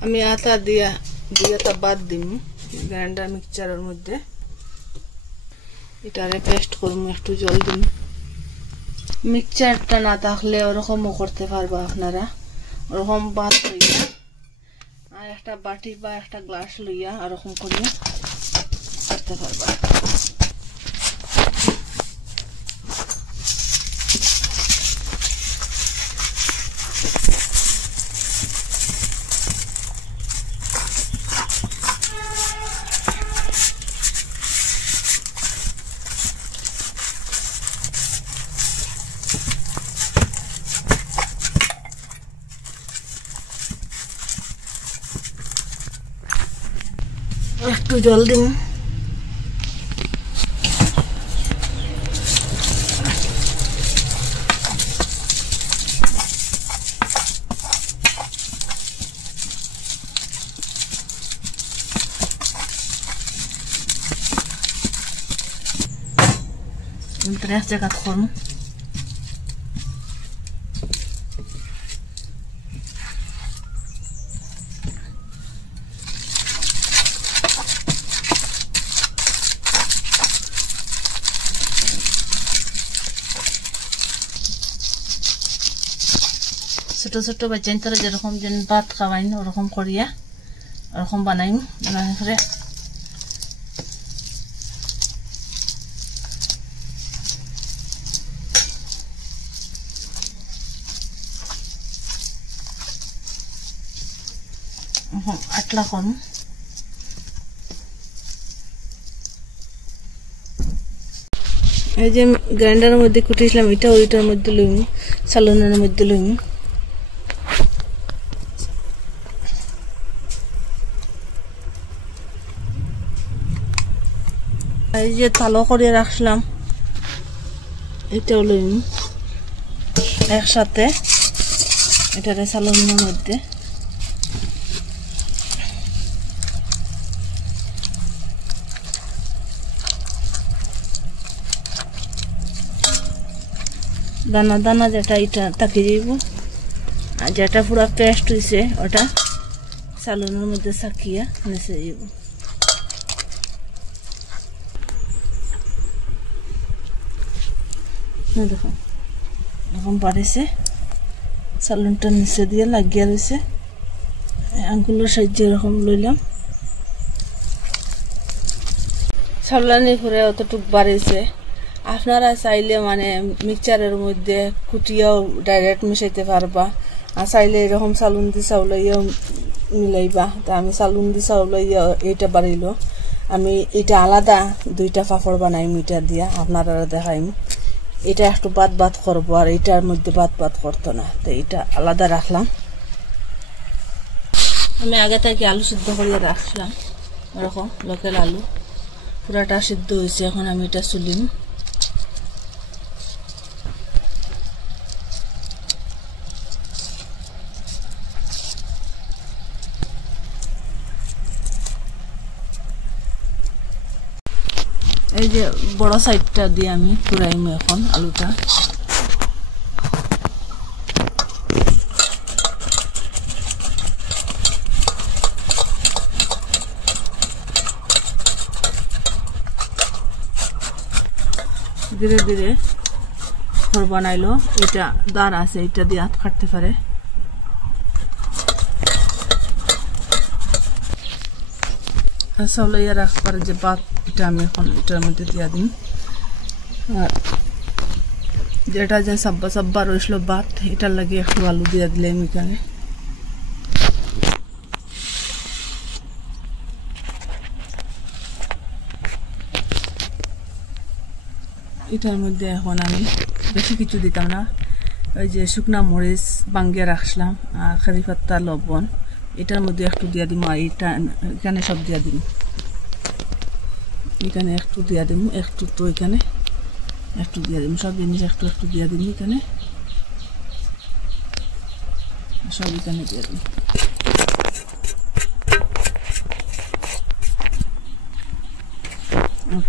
আমি আটা দিয়েটা বাদ দিম গ্রাইন্ডার মিক্সচারের মধ্যে এটারে পেস্ট করব একটু জল দিম মিক্সচারটা না থাকলে ওরকমও করতে পারবা আপনারা ওরকম বাদ লইয়া আর একটা বাটি বা একটা গ্লাস লইয়া ওরকম করিয়া করতে পারবা একটু জল দিন tres জায়গা করুন ছোট ছোট বাচ্চারা যেরকম যেন ভাত খাওয়াই ওরকম করিয়া ওরকম বানাই বানানোর পরে আটলা করুন এই যে গ্রাইন্ডারের মধ্যে কুটিছিলাম এটা ওইটার মধ্যে লইম সালনের মধ্যে লইম এই যে তালো করে রাখলাম এটাও লইম একসাথে এটারে সালনের মধ্যে দানা দানা যেটা এটা তাকি যাইব আর যেটা পুরো পেস্ট হয়েছে ওটা সালনের মধ্যে সাকিয়া নিচে যাইব দেখো এরকম বাড়িছে সালনটা নিচে দিয়ে লাগিয়ে রয়েছে আঙ্গুলের সাহায্যে এরকম লইলাম সাবলানি করে অতটুক বাড়িছে আপনারা চাইলে মানে মিক্সচারের মধ্যে কুটিয়াও ডাইরেক্ট মিশাইতে পারবা আর চাইলে এরকম চালুন দি চাউলাইয়াও মিলাইবা তা আমি চালুন দি চাউলাইয়া এইটা বাড়িল আমি এটা আলাদা দুইটা পাপড় বানাইম এটা দিয়া আপনারা দেখাইম এটা একটু বাদ বাদ করবো আর এটার মধ্যে বাদ বাদ করতো না তো এটা আলাদা রাখলাম আমি আগে থেকে আলু সিদ্ধ করিয়ে রাখলাম এরকম লোকাল আলু পুরাটা সিদ্ধ হয়েছে এখন আমি এটা চুলিম এই যে বড় সাইডটা দিয়ে আমি পুরাইম এখন আলুটা ধীরে ধীরে ঘর বানাইলো এটা দাঁড় আছে এটা দিয়ে হাত কাটতে পারে চাউলাইয়া রাখবার যে ভাত এটা আমি এখন এটার মধ্যে দিয়া দিই আর যেটা যে সাব্বা সাব্বা রইসলো ভাত এটার লাগে একটু আলু দিয়া দিলাম এখানে এটার মধ্যে এখন আমি বেশি কিছু দিতাম না ওই যে শুকনা মরিচ বাঙ্গিয়ে রাখলাম আর কারি পাতা লবণ এটার মধ্যে একটু দিয়া দিম আর এটা এখানে সব দিয়া দিম এখানে একটু দিয়া দিম একটু তো এখানে একটু দিয়া দিম সব জিনিস একটু একটু দিয়া দিম এখানে সব এখানে দিয়া দিম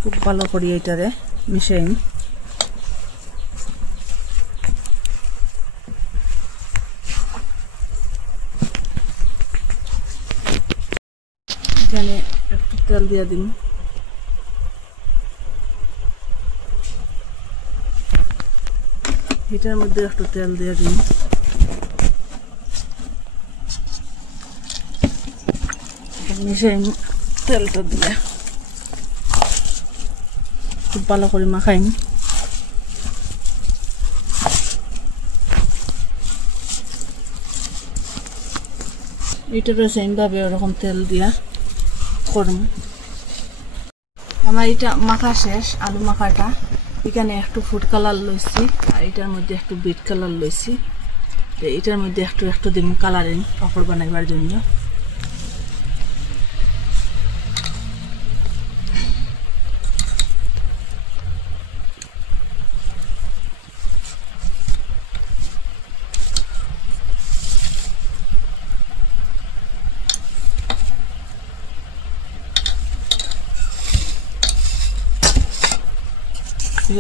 খুব ভালো করি এটারে মিশাইম এখানে একটু তেল দিয়ে দিন। এটার মধ্যে একটু তেল দিয়ে দিন। মিশাই তেলটা দিয়ে খুব ভালো করে মাখাইম। এটারও সেমভাবে ওরকম তেল দিয়া করম। আমার এটা মাখা শেষ, আলু মাখাটা। এখানে একটু ফুড কালার লইছি আর এটার মধ্যে একটু বিট কালার লইছি। এটার মধ্যে একটু একটু দিম কালারিং পাপড় বানাইবার জন্য।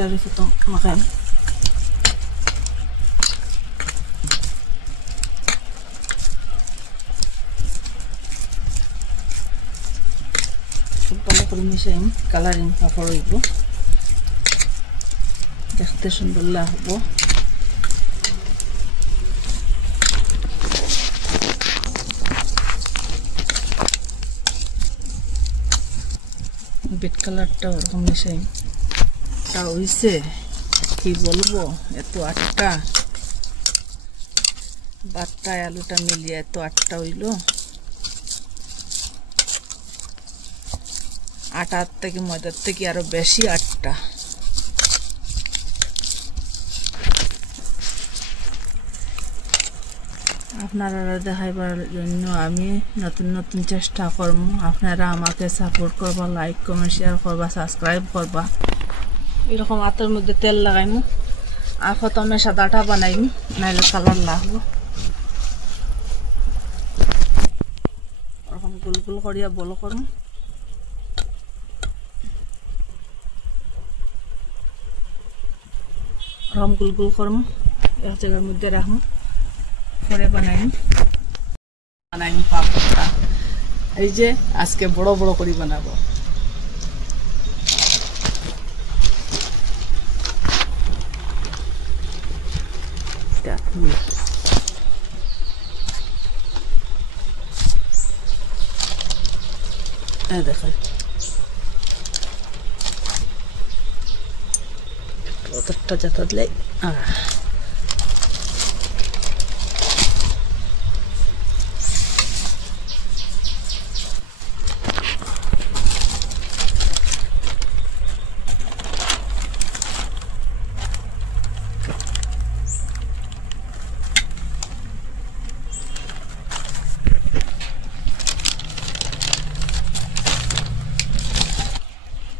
Jadi kita makan. Supaya kalau misalnya coloring favorit itu, দেখতে সুন্দর লাগবো। বিট কালারটা ওরকম মিশাই হইছে, কি বলবো, এত আটটা বাটটায় আলুটা মিলিয়ে এত আটটা হইল। আটার থেকে ময়দার থেকে আরো বেশি আটটা। আপনারা দেখাইবার জন্য আমি নতুন নতুন চেষ্টা করব। আপনারা আমাকে সাপোর্ট করবা, লাইক কমেন্ট শেয়ার করবা, সাবস্ক্রাইব করবা। এরকম আতের মধ্যে তেল লাগাইমু আর প্রথমে সাদাটা বানাইমু, নাইলে কালার লাগবো। ওরকম গোল গোল করিয়া বল করুন। ওরকম গোল গোল করম, এক জায়গার মধ্যে রাখবো, পরে বানাইম পাপড়টা। এই যে আজকে বড় বড় করে বানাবো। দেখেন অতটা যাতা দিলে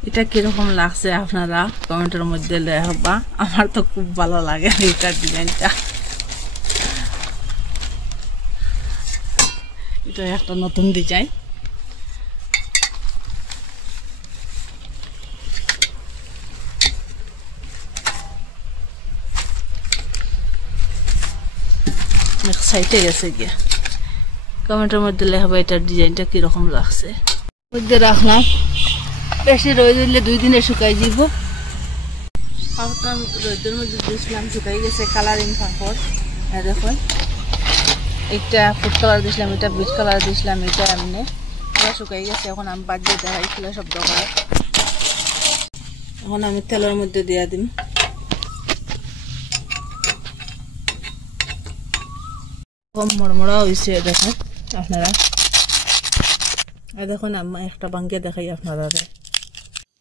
এটা কিরকম লাগছে আপনারা কমেন্টের মধ্যে লেখবা। আমার তো খুব ভালো লাগে এটা ডিজাইনটা। এটা একটা নতুন ডিজাইন। সাইটে গেছে গিয়া কমেন্টের মধ্যে লেখবা এটার ডিজাইনটা কিরকম লাগছে। মধ্যে রাখলাম, বেশি রোদ দিলে 2 দিনে শুকাই যাব। রোদের মধ্যে দিয়েছিলাম, শুকাই গেছে। কালারিং পাপড় দেখুন, এটা ফুড কালার দিয়েছিলাম, এটা বিট কালার দিয়েছিলাম, এটা এমনি পুরো শুকাই গেছে। এখন আমি বাদ দিয়ে দেখাই খুলে শব্দ করে। এখন আমি তেলের মধ্যে দিয়ে দিম। কম মরমরা হয়েছে দেখেন আপনারা। দেখুন আমি একটা বাঙ্গিয়া দেখাই আপনারা।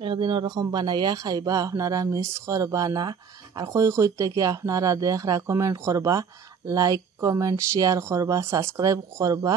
একদিন ওরকম বানাইয়া খাইবা, আপনারা মিস করবা না। আর কই থেকে আপনারা দেখরা কমেন্ট করবা, লাইক কমেন্ট শেয়ার করবা, সাবস্ক্রাইব করবা।